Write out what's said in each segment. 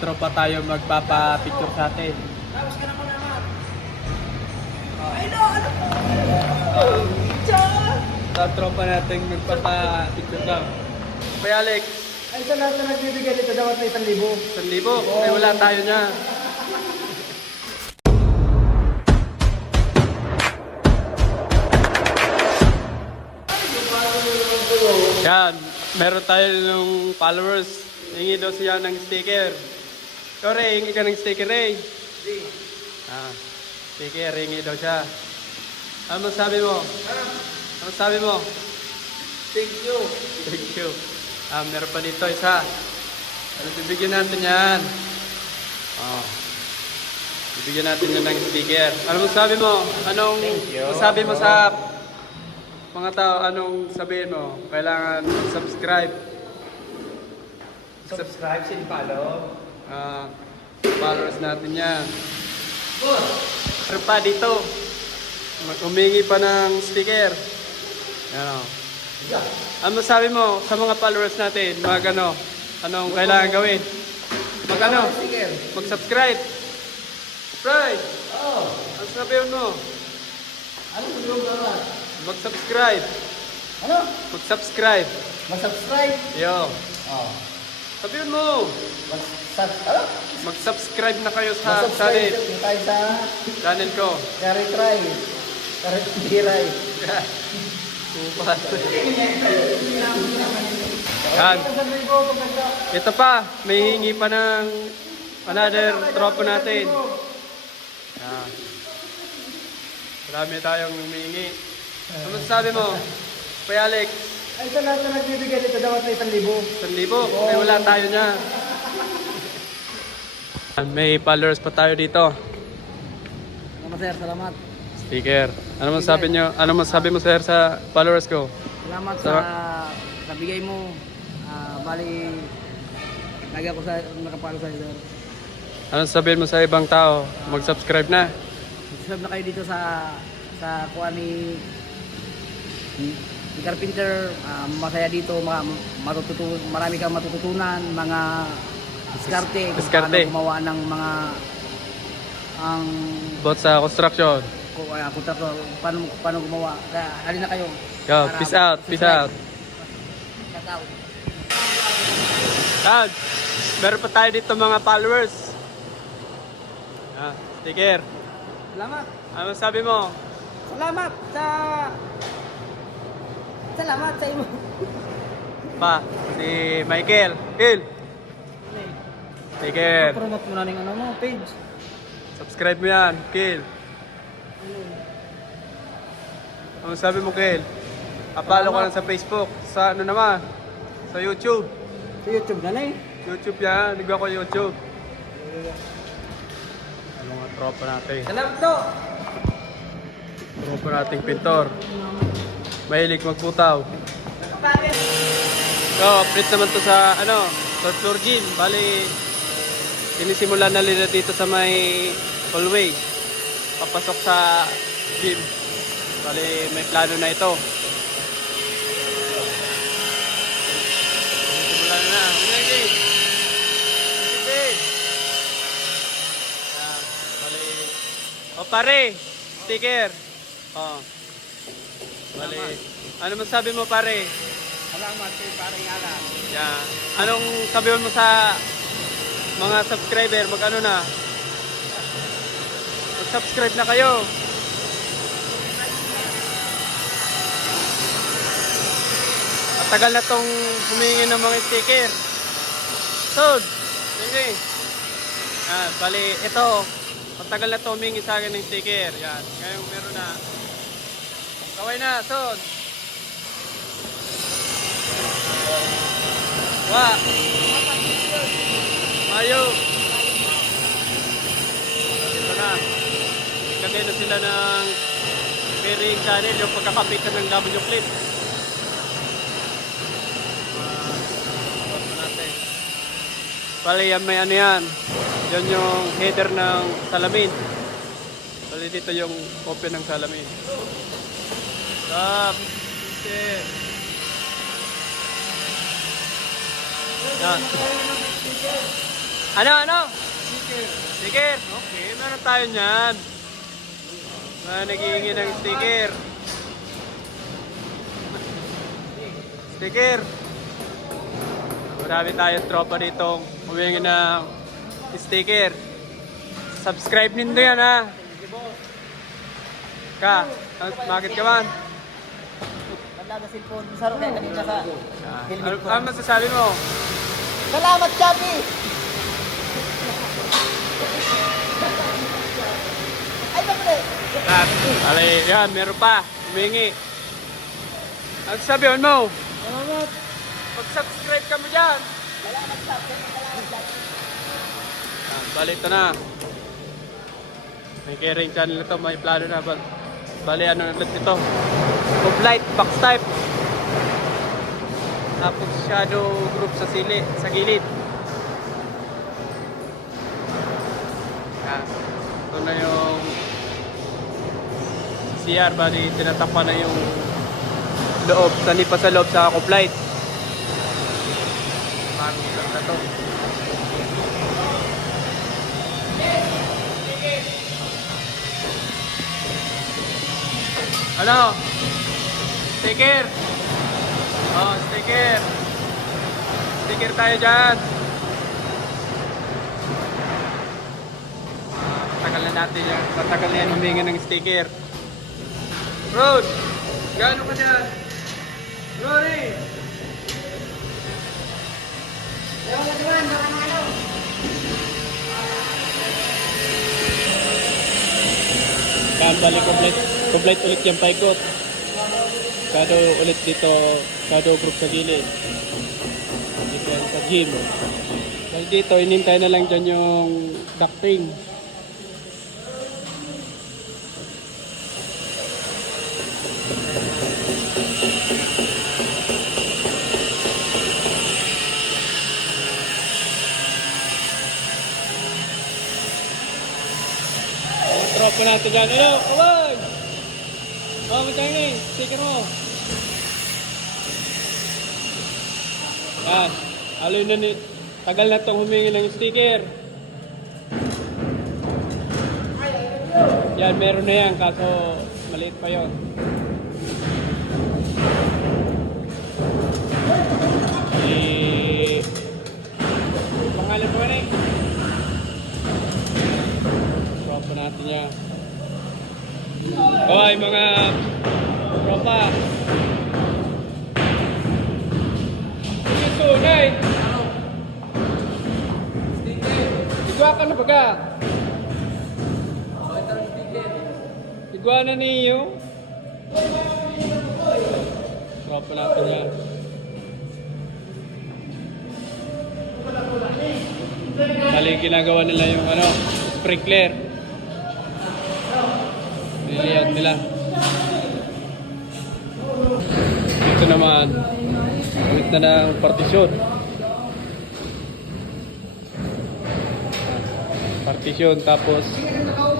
tropa tayo magpapa-picture sa atin. Tapos ka naman naman. Ay no, ano po? Tiyan! Sa tropa natin magpapa-picture daw. Kuya Alex, Ay sa lahat na nagbibigay dito, dapat may 1,000. 1,000. Ay wala tayo niya. Yan, meron tayo ng followers. Hingi daw siya ng sticker. Ikaw Ray, hingi ka ng sticker Ray. Sticker, hingi daw siya. Ano masabi mo? Ano masabi mo? Thank you. Thank you. Meron pa dito isa. Ano, bibigyan natin yan. Bibigyan natin yan ng sticker. Ano masabi mo? Anong masabi mo sa mga tao? Anong sabihin mo? Kailangan subscribe. Subscribe, sin follow. Followers natin yan. Meron pa dito. Humingi pa ng sticker. Yan o. Ano masabi mo sa mga followers natin? Anong kailangan gawin? Sticker. Mag-subscribe. Subscribe. Oh. Ano sabihin mo? Ano yung gawin? Mag-subscribe. Ano? Mag-subscribe. Mag-subscribe. Yo. Oh. Sabihin mo. Ano? Mag-subscribe na kayo sa Mag-subscribe channel. tayo sa Channel ko. Kari Try. Kari Tiray. Upat. Yan. Ito pa. May hingi pa ng another tropa natin. Yan. Marami tayong humingi. Ano sabi mo? Kuya Alex, Ay sa lahat na nagbibigay dito, dapat may 1,000. 1,000. Ay wala tayo niya. May followers pa tayo dito. Salamat sir, salamat. Sticker. Ano masabi nyo? Ano masabi mo sir sa followers ko? Salamat sa bigay mo. Bali, lagi ako sa nakapalo sa sir. Ano sabihin mo sa ibang tao? Mag-subscribe na. Subscribe na kayo dito sa kuha ni Carpenter. Masaya dito, marami kang matututunan, mga diskarte, kung paano gumawa ng mga About sa construction. kontraktor, paano gumawa. Kaya halina kayo. Go, peace out, peace out. Shout out. Tag, meron pa tayo dito mga followers. Sticker. Salamat. Ano sabi mo? Salamat sa imo. Pa, si Michael. Phil. Sticker. Promote mo na ng ano mo, page. Subscribe mo yan, Phil. Ano sabi mo, Phil? Apalo ka lang sa Facebook. Sa ano naman? Sa YouTube. Sa YouTube na eh. YouTube yan. Nagawa ko YouTube. Ano nga tropa natin? Salamat to. Tropa nating pintor. Mahilig magputaw. So, update naman to sa third floor gym. Bali, sinisimulan na nila dito sa may hallway. Papasok sa gym. Bali, may plano na ito. Sinisimulan na. Okay. Bali. O pare, sticker. Bali. Ano masabi mo pare? Salamat kay paring Alan. Yeah. Anong sabihin mo sa mga subscriber? Mag-ano na? Mag-subscribe na kayo. Matagal na tong humingi ng mga sticker. Sud! Sige. Bali, ito. Matagal na to humingi sa akin ng sticker. Yan. Ngayon meron na. Kaway na, Sud! Wa! Mayo! Ito na. Lagay na sila ng bearing channel, yung pagkakapitan ng W clip. Bali yan may ano yan. Yan yung header ng salamin. Bali dito yung open ng salamin. Stop! Okay. Yan. Ano? Sticker. Okay, meron tayo niyan. Mga naghihingi ng sticker. Sticker. Marami tayong tropa ditong humingi ng sticker. Subscribe nindo yan ha. Bakit ka man? Wala na cellphone. Saro kaya kanina sa helmet ko. Ano masasabi mo? Salamat, Chappy! Ay, bakit? Alay, yan, meron pa. Humingi. Ano sabihin mo? Salamat. Mag-subscribe ka mo dyan. Salamat, Chappy. Salamat, Chappy. Bali, ito na. May caring channel ito. May plano na. Bali, ano ulit ito? Complete, box type. Tapos shadow group sa gilid. Yan. Ito na yung CR. Bali, tinatapa na yung loob. Sali pa sa loob sa complete. Parang na to. Ano? Sticker. Oh, sticker. Sticker tayo dyan. Matagal na natin yan. Matagal na yan humingi ng sticker. Rod, gaano ka dyan? Rory! Ayaw na naman, baka na ano. Balik complete ulit yung paikot. Kado ulit dito, kado group sa gilid. Dito yan sa gym. Dahil dito, inintay na lang dyan yung ducting. Tropa natin dyan. Hello, kawag! Oh, magkano sticker mo. Yan. Aloy na ni... Tagal na itong humingi ng sticker. Yan, meron na yan. Kaso, maliit pa yon. Pangalan mo rin. Tropa natin yan. Hoy, mga tropa. Sunay. Igwa ka na baga. Igwa na niyo. Tropa natin yan. Mali ginagawa nila yung sprinkler. Niliyan nila. Ito naman, ulit na ng partisyon. Partisyon, tapos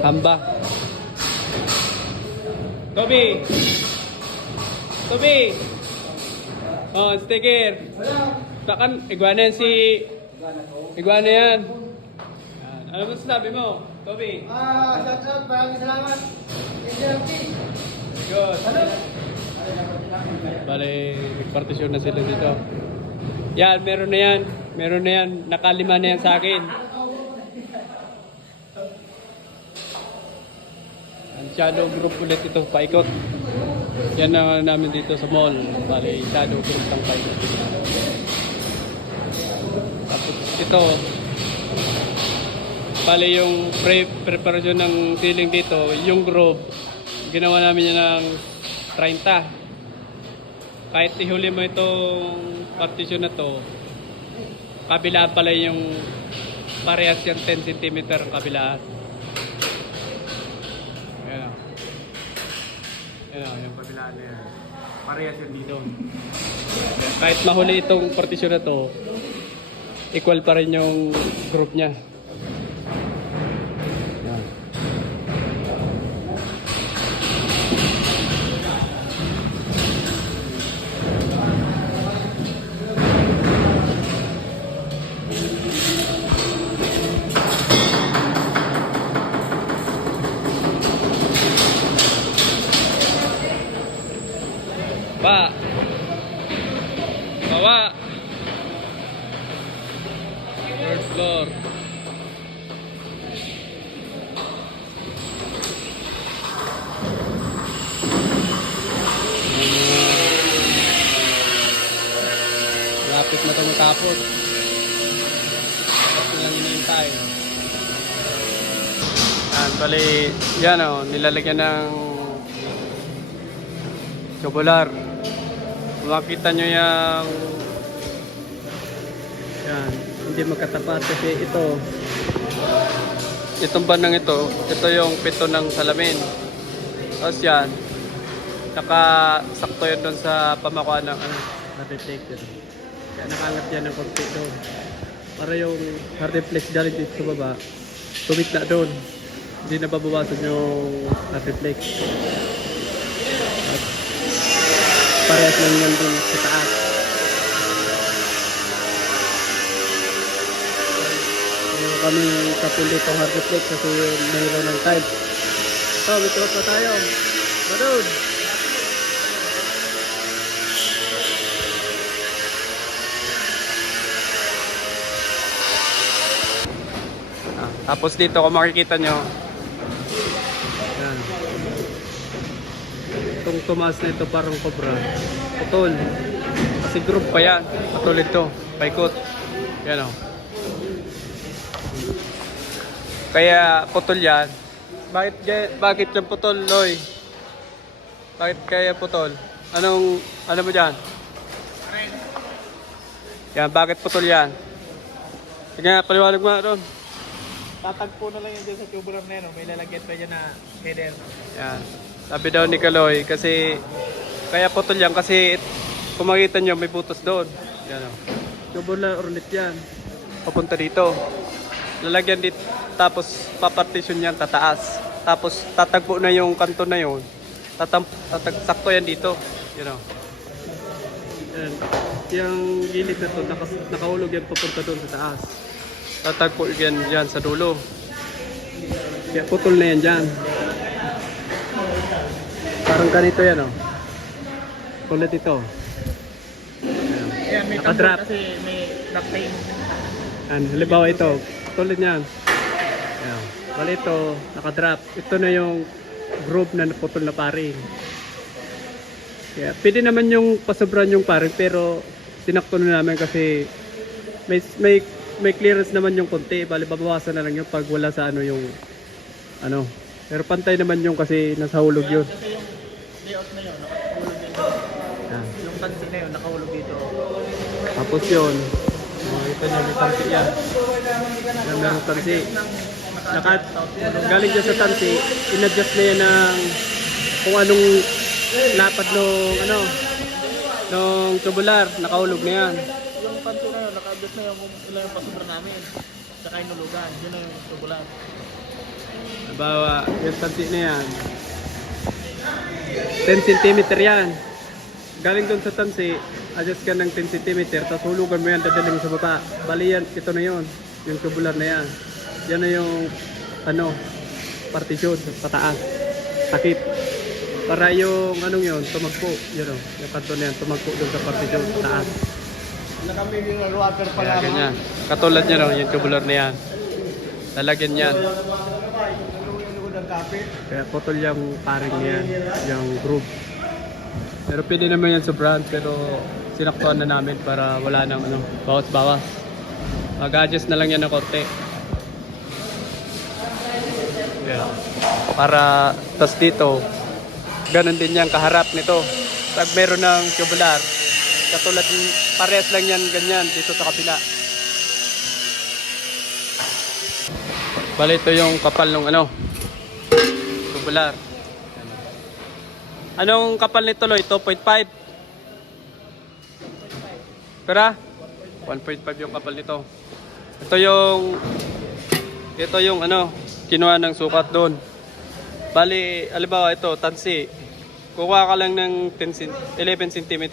hamba. Toby! Oh, sticker! Takan, iguana yan si... Iguana yan. Ano mo sinabi mo, Toby? Shout out, maraming salamat. Good. Bale, nagpartisyon na sila dito. Yan, meron na yan. Meron na yan. Nakalima na yan sa akin. Ang shadow group ulit ito, paikot. Yan na namin dito sa mall. Bale, shadow group ng paikot. Tapos ito, bale yung preparasyon ng ceiling dito, yung group, ginawa namin yan ng 30. Kahit ihuli mo itong partition na to, kabilaan pala yung parehas yung 10 cm ang kabilaan. Ayan o. Ayan o, yung kabilaan na yan. Parehas yung dito. Kahit mahuli itong partition na to, equal pa rin yung group niya. Ayan. motor. Lapit na ito matapos. Tapos lang hinihintay. Bali, yan o, nilalagyan ng tubular. Makita nyo yung yan, hindi magkatapat kasi itong bandang ito yung pito ng salamin. Tapos yan, nakasakto yun doon sa pamakuan ng reflector. Kaya nakaangat yan ng konti doon. Para yung hard reflex galing dito sa baba, tumit na doon. Hindi na babawasan yung hard reflex. At parehas lang yan doon sa taas. Kami kapili pang hard reflex kasi mayroon ng time. So, may tulog pa tayo. Madod! Tapos dito kung makikita nyo, yan. Itong tumaas na ito parang cobra. Putol. Kasi group pa yan. Putol ito. Paikot. Yan o. Kaya putol yan. Bakit yung putol, Loy? Bakit kaya putol? Ano mo dyan? Yan, bakit putol yan? Sige nga, paliwanag mo doon. Tatagpo na lang yun dyan sa tubular na yan. May lalagyan pa dyan na header. Yan. Sabi daw ni Kaloy, kasi kaya putol yan kasi kung makita nyo may butas doon. Yan o. Tubular ulit yan. Papunta dito. Lalagyan dito. Tapos papartition yan tataas. Tapos tatagpo na yung kanto na yun. Sakto yan dito. Yan o. Yan. Yung gilid na to, nakahulog yan papunta doon sa taas. Tatagpo yan dyan sa dulo. Kaya putol na yan dyan. Parang ganito yan o. Tulad ito. Ayan, may Nakadrop. kasi may ducting. Yan, halimbawa ito. Tulad yan. Ayan. Bali ito, nakadrop. Ito na yung groove na naputol na paring. Kaya pwede naman yung pasobran yung paring pero sinakto na namin kasi may clearance naman yung konti. Bali babawasan na lang yung pag wala sa yung pero pantay naman yung kasi nasa hulog yun. Kasi yung layout na yun, nakahulog dito. Yan. Yung tansi na yun, nakahulog dito. Tapos yun, ito nyo may tansi yan. Yan meron tansi. Galing dyan sa tansi, in-adjust na yan ng kung anong lapad nung tubular, nakahulog na yan. Yung tansi na yun, naka-adjust na yun kung ilan yung pasubra namin. Tsaka yung nulugan, yun na yung tubular. Halimbawa, yung tansi na yan, 10 cm yan. Galing doon sa tansi, adjust ka ng 10 cm, tapos hulugan mo yan, dadalhin mo sa baba. Bali yan, ito na yun, yung tubular na yan. Yan na yung, partition, pataas, takip. Para yung, yun, tumagpo, yun o, yung kanto na yan, tumagpo doon sa partition, pataas. Nakamig yung water Kaya ganyan. Katulad niya no, yung tubular na yan. Lalagyan yan. Kaya putol yung paring niya, yung groove. Pero pwede naman yan sa brand, pero sinaktuan na namin para wala nang bawas-bawas. Mag-adjust na lang yan ng konti. Yeah. Para, tas dito, ganun din yan kaharap nito. Pag meron ng tubular, katulad parehas lang yan ganyan dito sa kabila. Bali ito yung kapal ng tubular. Anong kapal nito, Loy? 2.5? Pera? 1.5 yung kapal nito. Ito yung kinuha ng sukat doon. Bali, halimbawa ito, tansi. Kukuha ka lang ng 11 cm.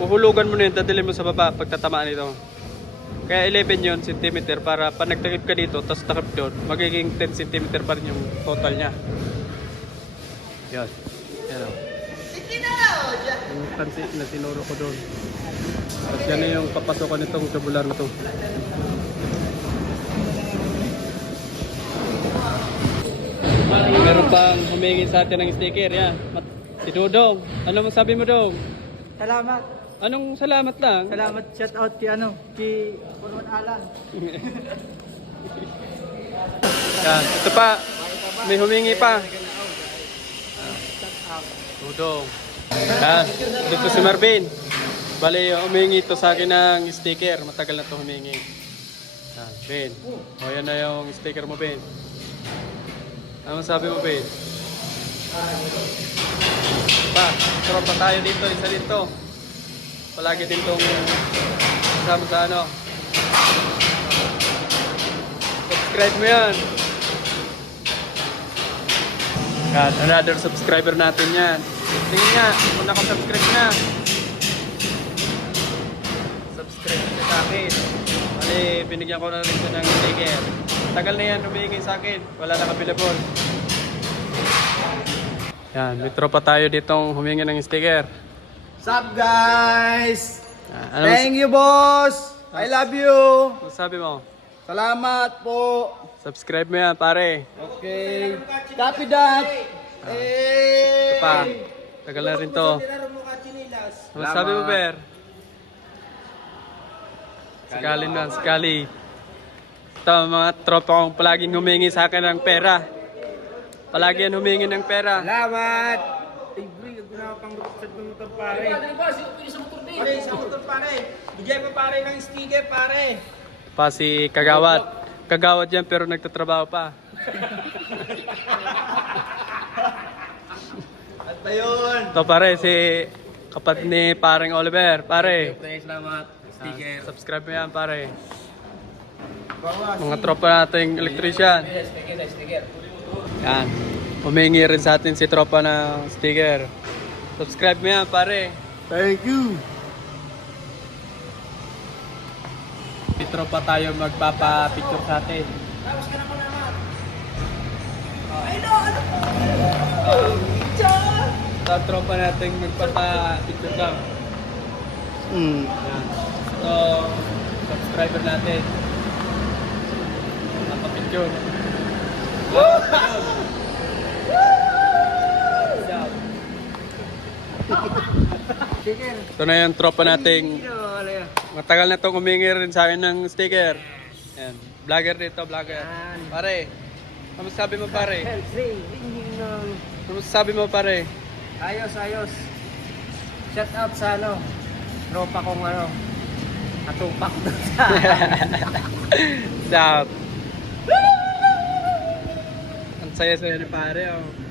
Uhulugan mo na yun, dadalhin mo sa baba pagtatamaan ito. Kaya 11 yun cm para pag nagtakip ka dito, tapos takip doon, magiging 10 cm pa rin yung total niya. Yan. Yan o. Yung tansi na tinuro ko doon. Tapos yan na yung papasokan nitong tubular na to. Meron pang humingi sa atin ng sticker, yan. Si Dodong. Ano masabi mo, Dong? Salamat. Anong salamat lang? Salamat, shout out kay Punuan Alan. Yan. Ito pa. May humingi pa. Dodong. Yan. Dito si Marvin. Bali, humingi ito sa akin ng sticker. Matagal na ito humingi. Yan, Ben. O, yan na yung sticker mo, Ben. Ano sabi mo, Ben? Pa, tropa tayo dito, isa dito. Palagi din tong kasama sa ano. Subscribe mo yan. Yan, another subscriber natin yan. Tingin nga, kung nakasubscribe na. Subscribe na sa akin. Bali, binigyan ko na rin ito ng sticker. Tagal na yan, humingi sa akin. Wala na available. Yan, may tropa tayo ditong humingi ng sticker. What's up, guys? Ano Thank you, boss. I love you. Ano sabi mo? Salamat po. Subscribe mo yan, pare. Okay. Copy that. Ito pa. Tagal na rin to. Ano sabi mo, Per? Sakali na, sakali. Ito, mga tropa kong palaging humingi sa akin ng pera. Palagi yan humingi ng pera. Salamat. Ay, bro, yung ginawa pang sa motor, pare. Pare, sa motor, pare. Bigyan mo, pare, ng sticker, pare. Pa si Kagawad. Kagawad yan pero nagtatrabaho pa. At ayun. Ito pare, si kapatid ni pareng Oliver. Pare, Salamat. Sticker. subscribe mo yan, pare. Bawa, Mga tropa nating electrician. Sticker. Yan. Humingi rin sa atin si tropa ng sticker. Subscribe mo yan, pare. thank you. Si tropa tayo magpapa-picture sa atin. Sa tropa natin magpapa-picture daw. Yan. Ito, subscriber natin. Magpapa-picture. Ito na yung tropa nating matagal na itong humingi rin sa akin ng sticker. Yan. Vlogger dito, vlogger. Pare, ano sabi mo, pare? Ano sabi mo, pare? Ayos, ayos. Shout out sa ano, tropa kong ano, atupak doon sa... Stop. Ang saya-saya ni pare, oh.